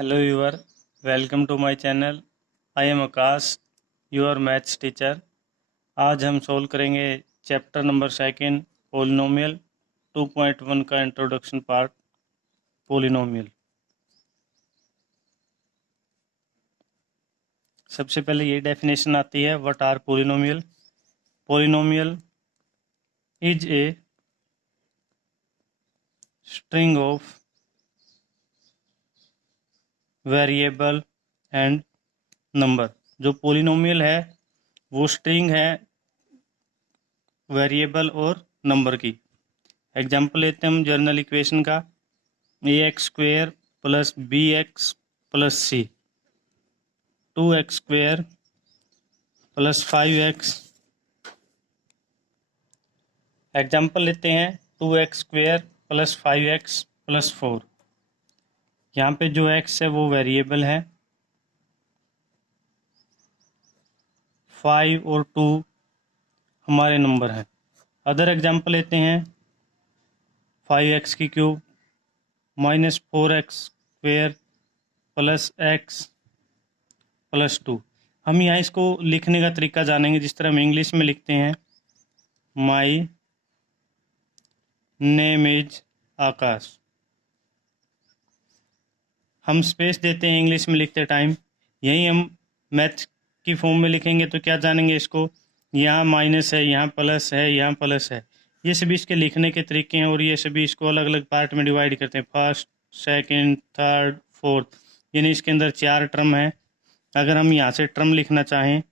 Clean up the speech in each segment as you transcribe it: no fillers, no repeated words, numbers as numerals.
Hello viewer, welcome to my channel. I am Akash, your maths teacher. आज हम solve करेंगे chapter number second, polynomial 2.1 का introduction part, polynomial. सबसे पहले ये डेफिनेशन आती है, what are polynomial. Polynomial is a string of variable and number. जो पोलिनोमियल है वो स्ट्रिंग है वेरिएबल और नंबर की। एग्जाम्पल लेते हैं हम जनरल इक्वेशन का, ax² plus bx plus c, 2x² plus 5x। Example लेते हैं 2x² प्लस 5x प्लस 4। यहाँ पे जो x है वो वेरिएबल है, 5 और 2 हमारे नंबर हैं। अदर एग्जाम्पल लेते हैं 5x³ minus 4x² plus x plus 2। हम यहाँ इसको लिखने का तरीका जानेंगे, जिस तरह हम इंग्लिश में लिखते हैं, माई नेम इज आकाश। हम स्पेस देते हैं इंग्लिश में लिखते टाइम, यही हम मैथ की फॉर्म में लिखेंगे तो क्या जानेंगे इसको, यहाँ माइनस है, यहाँ प्लस है, यहाँ प्लस है। ये सभी इसके लिखने के तरीके हैं और ये सभी इसको अलग अलग पार्ट में डिवाइड करते हैं, फर्स्ट, सेकंड, थर्ड, फोर्थ, यानी इसके अंदर 4 टर्म है। अगर हम यहाँ से टर्म लिखना चाहें,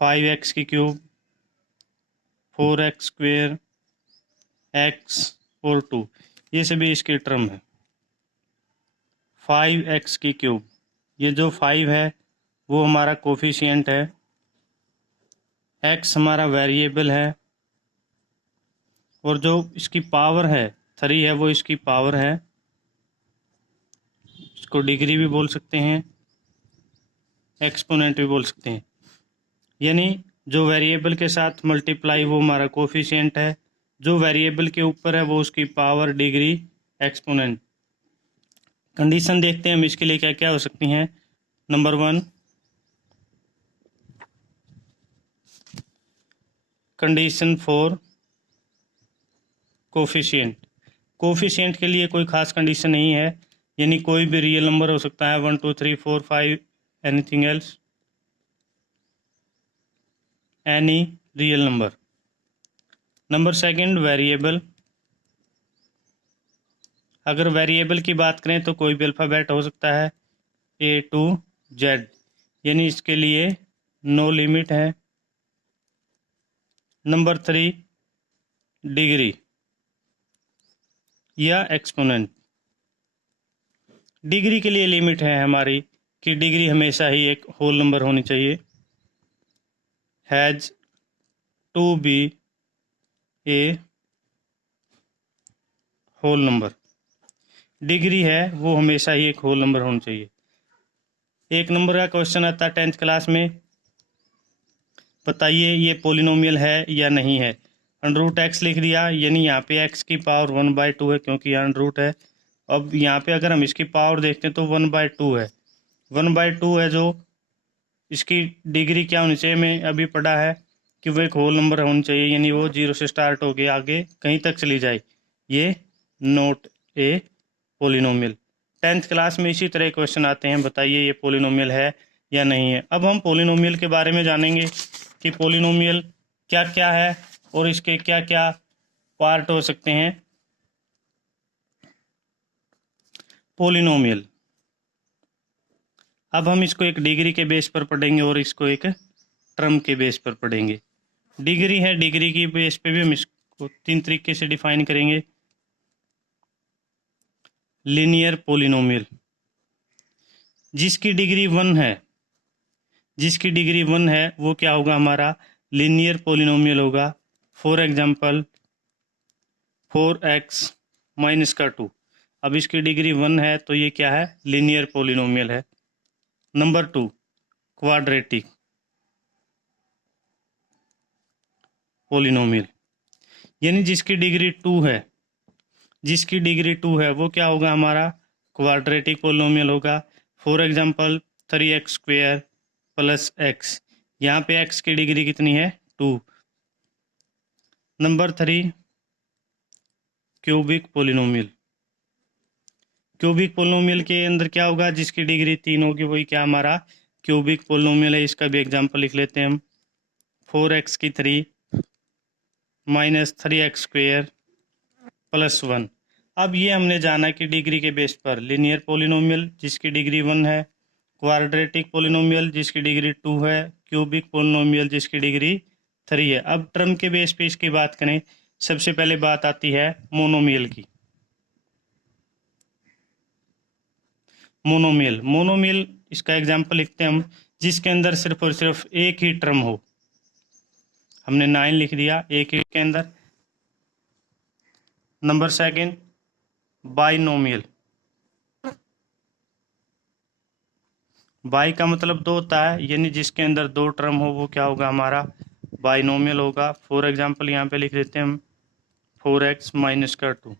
5x³ 4x², x और 2, ये सभी इसके टर्म है। 5x³, ये जो 5 है वो हमारा कोफिशिएंट है, x हमारा वेरिएबल है, और जो इसकी पावर है 3 है वो इसकी पावर है। इसको डिग्री भी बोल सकते हैं, एक्सपोनेंट भी बोल सकते हैं। यानी जो वेरिएबल के साथ मल्टीप्लाई वो हमारा कोफिशिएंट है, जो वेरिएबल के ऊपर है वो उसकी पावर, डिग्री, एक्सपोनेंट। कंडीशन देखते हैं हम इसके लिए क्या क्या हो सकती हैं। Number 1, condition for coefficient. Coefficient के लिए कोई खास कंडीशन नहीं है, यानी कोई भी रियल नंबर हो सकता है, 1 2 3 4 5, anything else, any real number. Number second, variable. अगर वेरिएबल की बात करें तो कोई भी अल्फ़ाबेट हो सकता है, A to Z, यानी इसके लिए नो लिमिट है। नंबर 3, डिग्री या एक्सपोनेंट। डिग्री के लिए लिमिट है हमारी कि डिग्री हमेशा ही एक होल नंबर होनी चाहिए, has to be a whole number. Degree है वो हमेशा ही एक होल नंबर होना चाहिए। एक नंबर का क्वेश्चन आता है 10th क्लास में, बताइए ये पोलिनोमियल है या नहीं है। √x लिख दिया, यानी यहाँ पे x की पावर 1/2 है, क्योंकि यहाँ √ है। अब यहाँ पे अगर हम इसकी पावर देखते हैं तो 1/2 है, 1/2 है। जो इसकी डिग्री क्या होनी चाहिए, मैं अभी पढ़ा है कि वो एक होल नंबर होनी चाहिए, यानी वो 0 से स्टार्ट होके आगे कहीं तक चली जाए। ये नोट ए पोलिनोमियल। 10th क्लास में इसी तरह क्वेश्चन आते हैं, बताइए ये पोलिनोमियल है या नहीं है। अब हम पोलिनोमियल के बारे में जानेंगे कि पोलिनोमियल क्या क्या है और इसके क्या क्या पार्ट हो सकते हैं। पोलिनोमियल, अब हम इसको एक डिग्री के बेस पर पढ़ेंगे और इसको एक टर्म के बेस पर पढ़ेंगे। डिग्री है, डिग्री की बेस पे भी हम इसको 3 तरीके से डिफाइन करेंगे। लीनियर पोलिनोमियल, जिसकी डिग्री 1 है, जिसकी डिग्री 1 है वो क्या होगा, हमारा लीनियर पोलिनोमियल होगा। फॉर एग्जांपल 4x माइनस का 2, अब इसकी डिग्री 1 है तो ये क्या है, लीनियर पोलिनोमियल है। नंबर 2, क्वाड्रेटिक पोलिनोमियल, यानी जिसकी डिग्री 2 है, जिसकी डिग्री 2 है वो क्या होगा हमारा क्वाड्रेटिक पोलिनोमियल होगा। For example 3x² plus x, यहाँ पे x की डिग्री कितनी है 2। Number 3 cubic polynomial. Cubic polynomial के अंदर क्या होगा, जिसकी डिग्री 3 होगी वही क्या हमारा क्यूबिक पोलिनोमियल है। इसका भी एग्जांपल लिख लेते हैं हम। 4x³ minus 3x² plus 1। अब ये हमने जाना कि डिग्री के बेस पर लीनियर पोलिनोमियल जिसकी डिग्री 1 है, क्वाड्रेटिक पोलिनोमियल जिसकी डिग्री 2 है, क्यूबिक पोलिनोमियल जिसकी डिग्री 3 है। अब टर्म के बेस पे इसकी बात करें, सबसे पहले बात आती है मोनोमियल की। मोनोमियल इसका एग्जांपल लिखते हैं हम, जिसके अंदर सिर्फ और सिर्फ एक ही टर्म हो। हमने 9 लिख दिया, एक ही के अंदर। Number 2 binomial. बाई का मतलब 2 होता है, यानी जिसके अंदर 2 टर्म हो वो क्या होगा हमारा बाइनोमियल होगा। फॉर एग्जांपल यहाँ पे लिख देते हैं हम 4x माइनस का 2।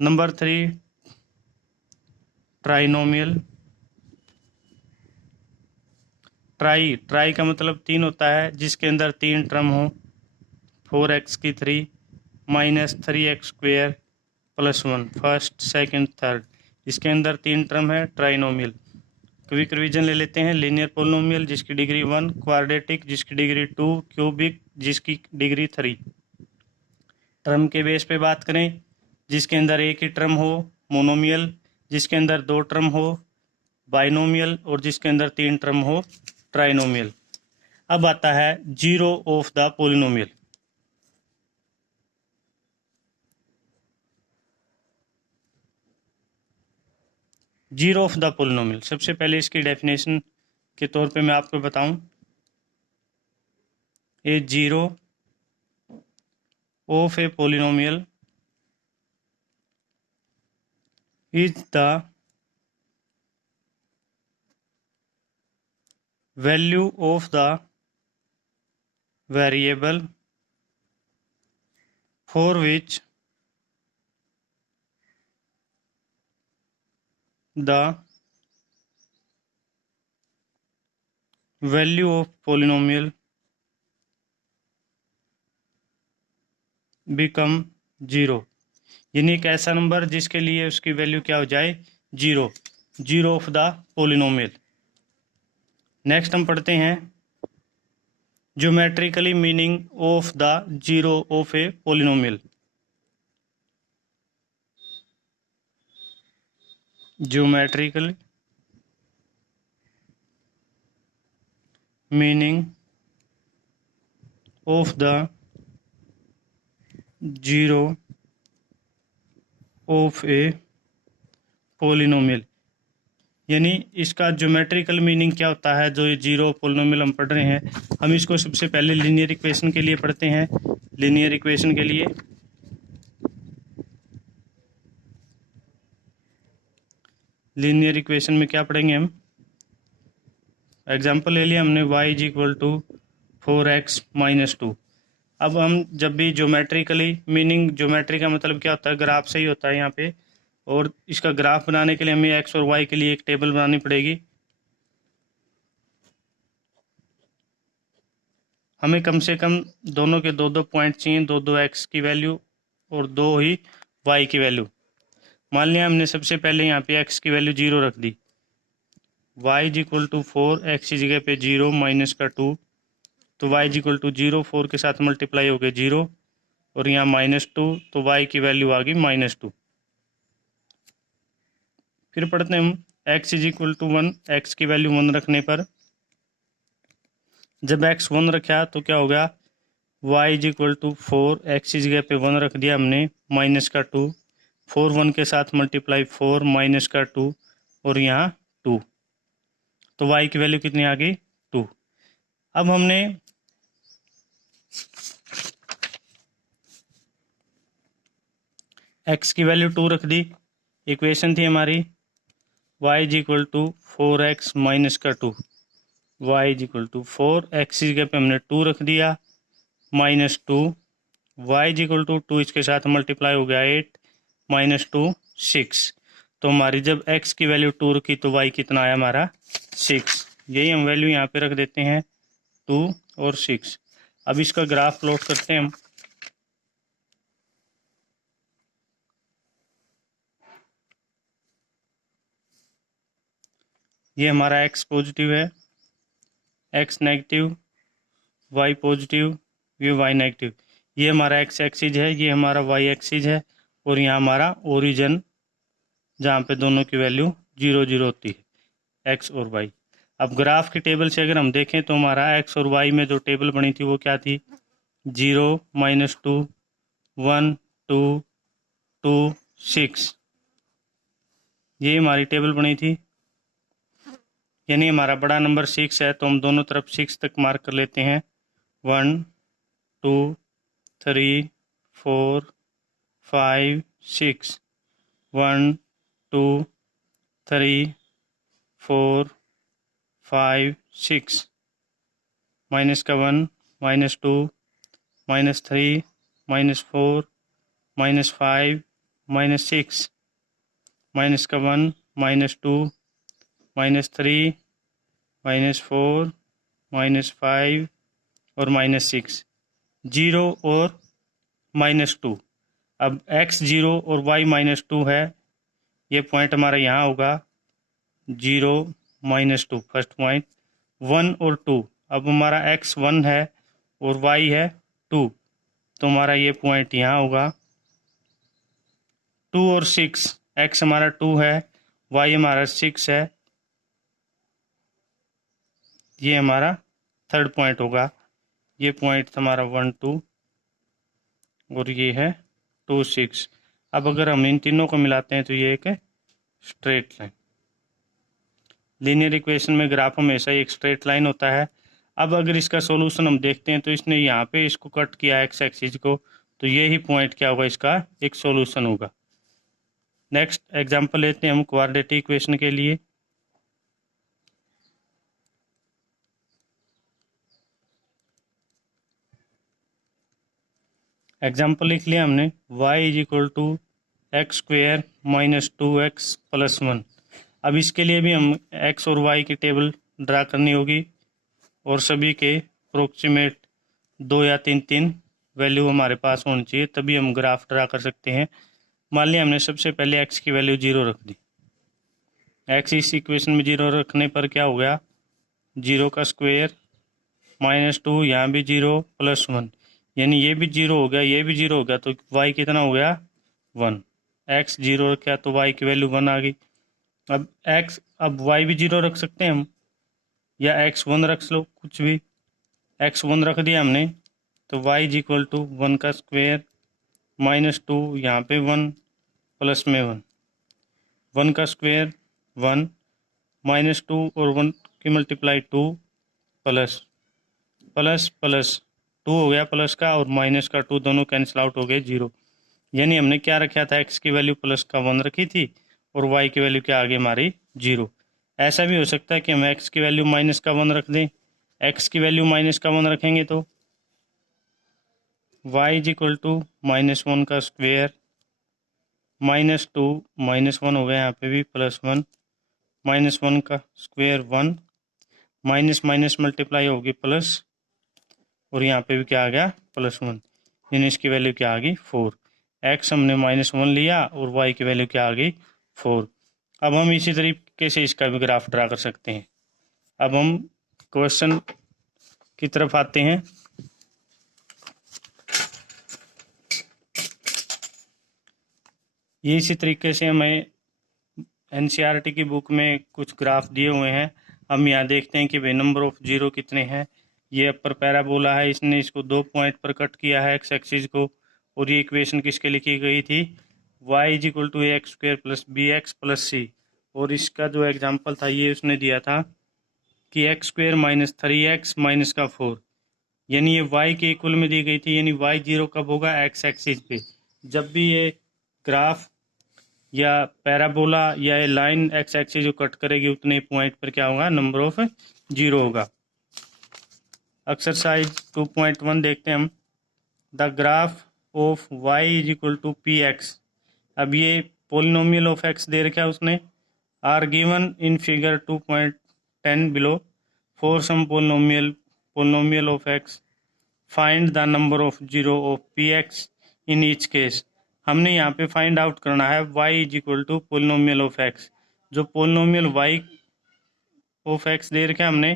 Number 3 trinomial. ट्राई का मतलब 3 होता है, जिसके अंदर 3 टर्म हो। 4x³ minus 3x² plus 1, first second third, इसके अंदर 3 टर्म है, ट्राइनोमियल। क्विक रिवीजन ले लेते हैं। लीनियर पोलिनोमियल जिसकी डिग्री 1, क्वाड्रेटिक जिसकी डिग्री 2, क्यूबिक जिसकी डिग्री 3। टर्म के बेस पे बात करें, जिसके अंदर एक ही टर्म हो मोनोमियल, जिसके अंदर 2 टर्म हो बाइनोमियल, और जिसके अंदर 3 टर्म हो ट्राइनोमियल। अब आता है zero of the polynomial. Zero of the polynomial, सबसे पहले इसकी डेफिनेशन के तौर पे मैं आपको बताऊं, a zero of a polynomial is the value of the variable for which the value of polynomial become 0, यानी एक ऐसा नंबर जिसके लिए उसकी वैल्यू क्या हो जाए 0, zero of the polynomial. Next हम पढ़ते हैं geometrically meaning of the zero of a polynomial. Geometrical meaning of the zero of a polynomial, यानी इसका ज्योमेट्रिकल मीनिंग क्या होता है। जो ये जीरो पोलिनोमियल हम पढ़ रहे हैं, हम इसको सबसे पहले लीनियर इक्वेशन के लिए पढ़ते हैं। लीनियर इक्वेशन के लिए लीनियर इक्वेशन में क्या पढ़ेंगे हम, एग्जांपल ले लिया हमने y is equal to 4x minus 2। अब हम जब भी ज्योमेट्रिकली मीनिंग, ज्योमेट्री का मतलब क्या होता है, ग्राफ से ही होता है यहाँ पे, और इसका ग्राफ बनाने के लिए हमें x और y के लिए एक टेबल बनानी पड़ेगी। हमें कम से कम दोनों के 2-2 पॉइंट चाहिए, 2-2 x की वैल्यू और 2 ही y की वैल्यू। मान लिया हमने सबसे पहले यहाँ पे x की वैल्यू 0 रख दी, y is equal to 4, x की जगह पे 0 माइनस का 2, तो y इज इक्वल टू 0, 4 के साथ मल्टीप्लाई हो गए 0, और यहाँ -2, तो y की वैल्यू आ गई -2। फिर पढ़ते हैं हम x is equal to 1, x की वैल्यू 1 रखने पर, जब x 1 रखा तो क्या हो गया, y is equal to 4, x की जगह पे 1 रख दिया हमने, माइनस का 2, 4 1 के साथ मल्टीप्लाई 4 माइनस का 2, और यहाँ 2, तो y की वैल्यू कितनी आ गई 2। अब हमने x की वैल्यू 2 रख दी, इक्वेशन थी हमारी y is equal to 4x minus का 2, y is equal to 4, x की जगह पे हमने 2 रख दिया, -2, y इज इक्वल टू 2, इसके साथ मल्टीप्लाई हो गया 8, -2 6। तो हमारी जब x की वैल्यू 2 रखी तो y कितना आया हमारा 6। यही हम वैल्यू यहाँ पे रख देते हैं 2 और 6। अब इसका ग्राफ प्लॉट करते हैं हम। ये हमारा x पॉजिटिव है, x नेगेटिव, y पॉजिटिव, ये y नेगेटिव। ये हमारा x एक्सिस है, ये हमारा y एक्सिस है, और यहाँ हमारा ओरिजिन जहाँ पे दोनों की वैल्यू 0 0 होती है, x और y। अब ग्राफ की टेबल से अगर हम देखें तो हमारा x और y में जो टेबल बनी थी वो क्या थी, 0 -2 1 2 2 6। ये हमारी टेबल बनी थी, यानी हमारा बड़ा नंबर 6 है, तो हम दोनों तरफ 6 तक मार्क कर लेते हैं। 1 2 3 4 5 6। 1 2 3 4 5 6। माइनस का 1 -2 -3 -4 -5 -6। माइनस का 1 -2 -3 -4 -5 और -6। 0 और -2। अब x 0 और y -2 है, ये पॉइंट हमारा यहाँ होगा 0 -2 फर्स्ट पॉइंट। 1 और 2, अब हमारा x 1 है और y है 2, तो हमारा ये पॉइंट यहाँ होगा। 2 और 6, x हमारा 2 है, y हमारा 6 है, ये हमारा थर्ड पॉइंट होगा। ये पॉइंट हमारा 1 2 और ये है 2 6। अब अगर हम इन तीनों को मिलाते हैं तो ये एक स्ट्रेट लाइन। लीनियर इक्वेशन में ग्राफ हमेशा एक स्ट्रेट लाइन होता है। अब अगर इसका सॉल्यूशन हम देखते हैं तो इसने यहाँ पे इसको कट किया एक्स एक्सिस को, तो ये ही पॉइंट क्या होगा, इसका एक सॉल्यूशन होगा। नेक्स्ट एग्जांपल लेते हैं हम क्वाड्रेटिक इक्वेशन के लिए। एग्जाम्पल लिख लिया हमने, y = x² - 2x + 1। अब इसके लिए भी हम x और y की टेबल ड्रा करनी होगी और सभी के अप्रोक्सीमेट 2 या 3 वैल्यू हमारे पास होनी चाहिए, तभी हम ग्राफ ड्रा कर सकते हैं। मान लिया हमने सबसे पहले x की वैल्यू 0 रख दी। x इस इक्वेशन में 0 रखने पर क्या हो गया, 0 का स्क्वायर -2, यहाँ भी 0 + 1, यानी ये भी 0 हो गया, ये भी 0 हो गया, तो y कितना हो गया 1। x 0 रखा तो y की वैल्यू 1 आ गई। अब y भी 0 रख सकते हैं हम, या x 1 रख लो, कुछ भी। x 1 रख दिया हमने, तो y = 1 का स्क्वायर -2, यहाँ पे 1 प्लस में 1, 1 का स्क्वायर 1, -2 और 1 की मल्टीप्लाई 2, प्लस प्लस प्लस 2 हो गया प्लस का, और माइनस का 2 दोनों कैंसिल आउट हो गए 0। यानी हमने क्या रखा था, x की वैल्यू प्लस का 1 रखी थी और y की वैल्यू क्या आ गई हमारी 0। ऐसा भी हो सकता है कि हम x की वैल्यू माइनस का 1 रख दें। x की वैल्यू माइनस का 1 रखेंगे तो y = -1 का स्क्वायर, -2 -1 हो गया, यहाँ पे भी +1, -1 का स्क्वायर 1, माइनस माइनस मल्टीप्लाई होगी प्लस, और यहाँ पे भी क्या आ गया +1, यानी इसकी वैल्यू क्या आ गई 4। x हमने -1 लिया और y की वैल्यू क्या आ गई 4। अब हम इसी तरीके से इसका भी ग्राफ ड्रा कर सकते हैं। अब हम क्वेश्चन की तरफ आते हैं। ये इसी तरीके से हमें NCERT की बुक में कुछ ग्राफ दिए हुए हैं। हम यहाँ देखते हैं कि भाई नंबर ऑफ जीरो कितने हैं। ये अपर पैराबोला है, इसने इसको 2 पॉइंट पर कट किया है एक्स एक्सिस को, और ये इक्वेशन किसके लिखी गई थी, y = ax² + bx + c। और इसका जो एग्जांपल था ये उसने दिया था कि x² - 3x - 4, यानी ये y के इक्वल में दी गई थी, यानी y 0 कब होगा, एक्स एक्सिस पे। जब भी ये ग्राफ या पैराबोला या ये लाइन एक्स एक्सिस जो कट करेगी उतने पॉइंट पर क्या होगा, नंबर ऑफ जीरो होगा। एक्सरसाइज 2.1 देखते हैं हम। The graph of y = px अब ये पोलिनोमियल ऑफ एक्स दे रखा है उसने, are given in figure 2.10 below for some polynomial of x find the number of zero of p x in each case. हमने यहाँ पे फाइंड आउट करना है y is equal to polynomial of x. जो पोलिनोमियल y ऑफ एक्स दे रखा है हमने,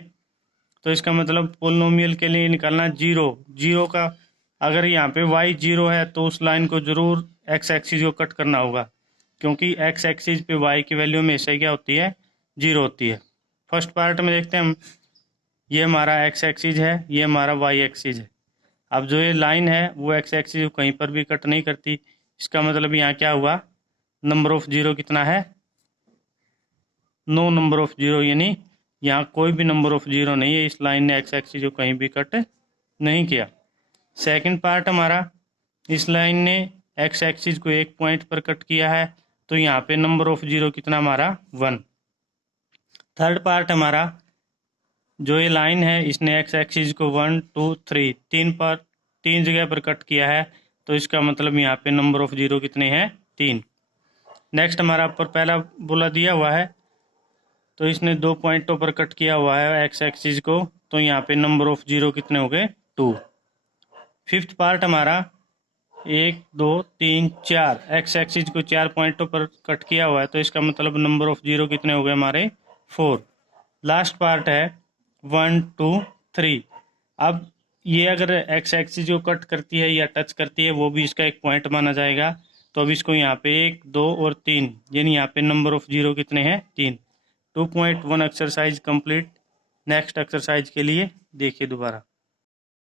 तो इसका मतलब पोलिनोमियल के लिए निकालना जीरो का। अगर यहाँ पे y जीरो है तो उस लाइन को जरूर x एक्सिस को कट करना होगा, क्योंकि x एक्सिस पे y की वैल्यू हमेशा क्या होती है, जीरो होती है। फर्स्ट पार्ट में देखते हैं हम, ये हमारा x एक्सिस है, ये हमारा y एक्सिस है। अब जो ये लाइन है वो x एक्सिस को कहीं पर भी कट नहीं करती। इसका मतलब यहाँ क्या हुआ, नंबर ऑफ जीरो कितना है, नो नंबर ऑफ जीरो, यानी यहाँ कोई भी नंबर ऑफ जीरो नहीं है। इस लाइन ने x एक्सिस को कहीं भी कट नहीं किया। सेकंड पार्ट हमारा, इस लाइन ने x एक्सिस को एक पॉइंट पर कट किया है, तो यहाँ पे नंबर ऑफ जीरो कितना हमारा 1। थर्ड पार्ट हमारा, जो ये लाइन है इसने x एक्सिस को 1 2 3 तीन जगह पर कट किया है, तो इसका मतलब यहाँ पे नंबर ऑफ जीरो कितने हैं, 3। नेक्स्ट हमारा ऊपर पहला बोला दिया हुआ है, तो इसने 2 पॉइंटों पर कट किया हुआ है x एक्सिस को, तो यहाँ पे नंबर ऑफ जीरो कितने हो गए, 2। फिफ्थ पार्ट हमारा 1 2 3 4 x एक्सिस को 4 पॉइंटों पर कट किया हुआ है, तो इसका मतलब नंबर ऑफ जीरो कितने हो गए हमारे, 4। लास्ट पार्ट है 1 2 3। अब ये अगर x एक्सिस को कट करती है या टच करती है, वो भी इसका एक पॉइंट माना जाएगा। तो अब इसको यहाँ पे 1 2 और 3, यानी यहाँ पे नंबर ऑफ जीरो कितने हैं, 3। 2.1 एक्सरसाइज कंप्लीट। नेक्स्ट एक्सरसाइज के लिए देखिए दोबारा।